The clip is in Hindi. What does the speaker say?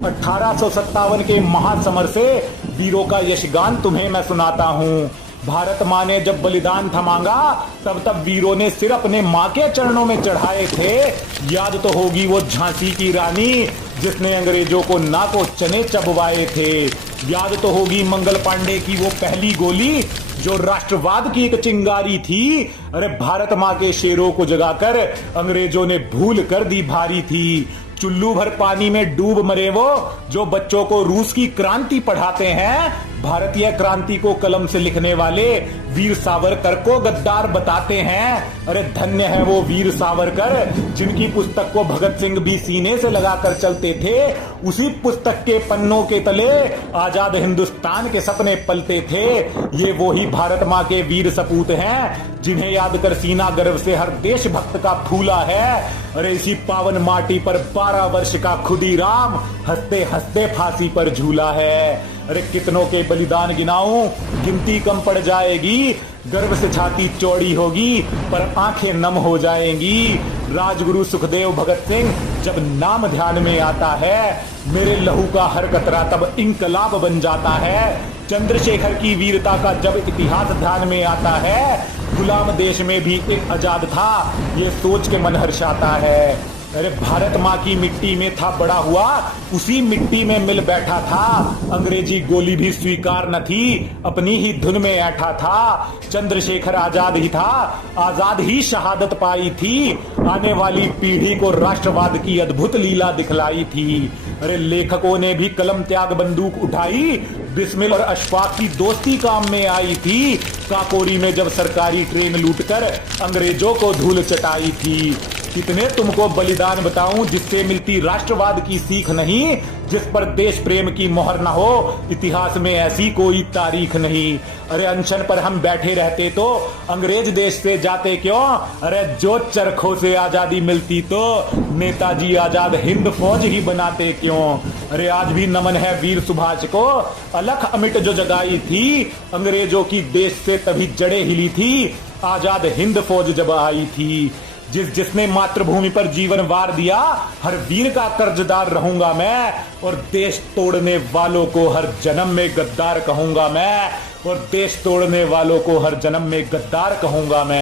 1857 के महासमर से वीरों का यशगान तुम्हें मैं सुनाता हूँ। भारत माँ ने जब बलिदान था मांगा, तब वीरों ने सिर अपने माँ के चरणों में चढ़ाए थे। याद तो होगी वो झांसी की रानी जिसने अंग्रेजों को नाको चने चबवाए थे। याद तो होगी मंगल पांडे की वो पहली गोली जो राष्ट्रवाद की एक चिंगारी थी। अरे भारत माँ के शेरों को जगाकर अंग्रेजों ने भूल कर दी भारी थी। चुल्लू भर पानी में डूब मरे वो जो बच्चों को रूस की क्रांति पढ़ाते हैं। भारतीय क्रांति को कलम से लिखने वाले वीर सावरकर को गद्दार बताते हैं। अरे धन्य है वो वीर सावरकर जिनकी पुस्तक को भगत सिंह भी सीने से लगाकर चलते थे। उसी पुस्तक के पन्नों के तले आजाद हिंदुस्तान के सपने पलते थे। ये वो ही भारत माँ के वीर सपूत हैं जिन्हें याद कर सीना गर्व से हर देशभक्त का फूला है। अरे इसी पावन माटी पर 12 वर्ष का खुदीराम हंसते हंसते फांसी पर झूला है। अरे कितनों के बलिदान गिनाऊं, गिनती कम पड़ जाएगी। गर्व से छाती चौड़ी होगी पर आंखें नम हो जाएंगी। राजगुरु सुखदेव भगत सिंह जब नाम ध्यान में आता है, मेरे लहू का हर कतरा तब इंकलाब बन जाता है। चंद्रशेखर की वीरता का जब इतिहास ध्यान में आता है, गुलाम देश में भी एक आजाद था, ये सोच के मन हर्षाता है। अरे भारत माँ की मिट्टी में था बड़ा हुआ, उसी मिट्टी में मिल बैठा था। अंग्रेजी गोली भी स्वीकार न थी, अपनी ही धुन में ऐठा था। चंद्रशेखर आजाद ही था, आजाद ही शहादत पाई थी। आने वाली पीढ़ी को राष्ट्रवाद की अद्भुत लीला दिखलाई थी। अरे लेखकों ने भी कलम त्याग बंदूक उठाई, बिस्मिल और अशफाक की दोस्ती काम में आई थी। काकोरी में जब सरकारी ट्रेन लूटकर अंग्रेजों को धूल चटाई थी। कितने तुमको बलिदान बताऊं जिससे मिलती राष्ट्रवाद की सीख नहीं, जिस पर देश प्रेम की मोहर न हो, इतिहास में ऐसी कोई तारीख नहीं। अरे अनशन पर हम बैठे रहते तो अंग्रेज देश से जाते क्यों? अरे जो चरखों से आजादी मिलती तो नेताजी आजाद हिंद फौज ही बनाते क्यों? अरे आज भी नमन है वीर सुभाष को, अलख अमिट जो जगाई थी। अंग्रेजों की देश से तभी जड़ें हिली थी, आजाद हिंद फौज जब आई थी। जिसने मातृभूमि पर जीवन वार दिया, हर वीर का कर्जदार रहूंगा मैं। और देश तोड़ने वालों को हर जन्म में गद्दार कहूंगा मैं। और देश तोड़ने वालों को हर जन्म में गद्दार कहूंगा मैं।